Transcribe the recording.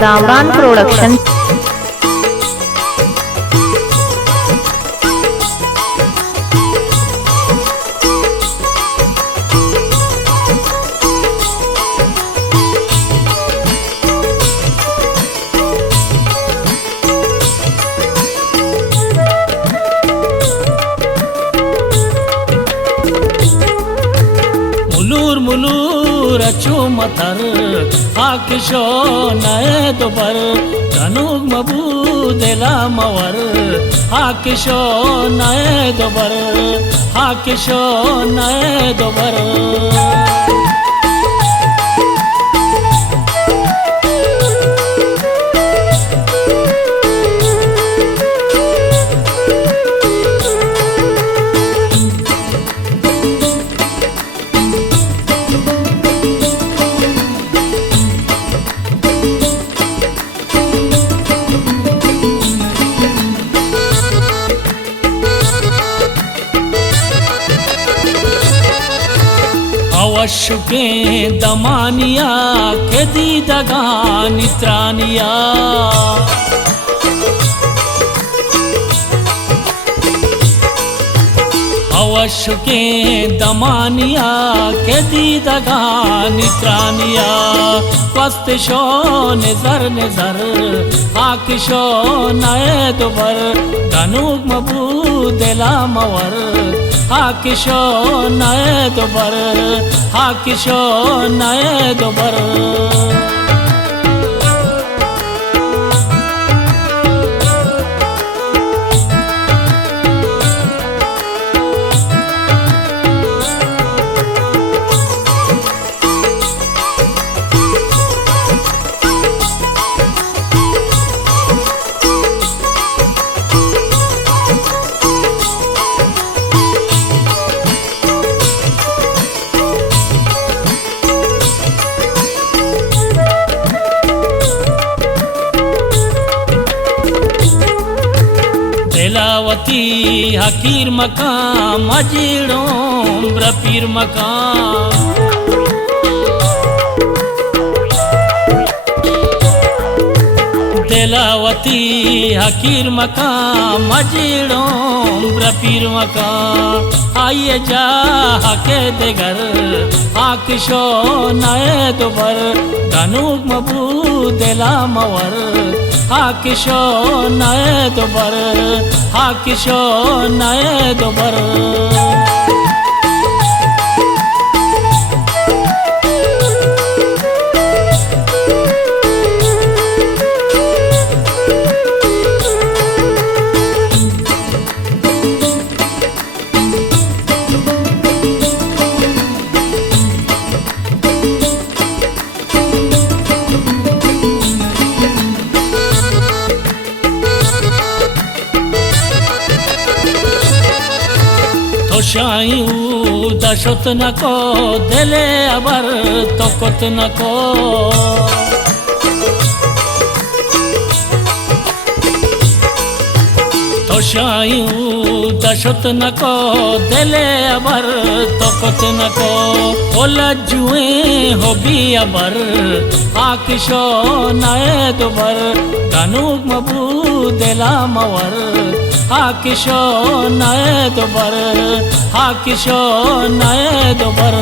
गावरान प्रोडक्शन। मुलूर अचू मथर आकिशो नए दोबर धनुक मबूदेला मवर आकिशो नए दोबर आकिशो नए दोबर। अवश्य के दमानिया के दी दगा नित्रानिया अवश्य के दमानिया के दी दगा नित्रानिया पस्तशो निजर निजर आकिशो नए दोबर धनुक मबूदेला मवर आकिशो नए दोबर आकिशो नए दोबर। तेलावती हकीर मकाम अजीड़ों ब्रपीर मकाम तेलावती हकीर मकाम अजीड़ों ब्रपीर मकाम आइए जा हके देगर आकिशो नए दोबर धनुक मबूदेला मवर आकिशो नए दोबर आकिशो नए दोबर। शायू दशत नको दिले अबर तोकत नको तो शायू दशत नको दिले अबर तोकत नको ओलजुए हो भी अबर आकिशो नए दोबर धनुक मबूदेला मवर आकिशो नए दोबर आकिशो नए दोबर।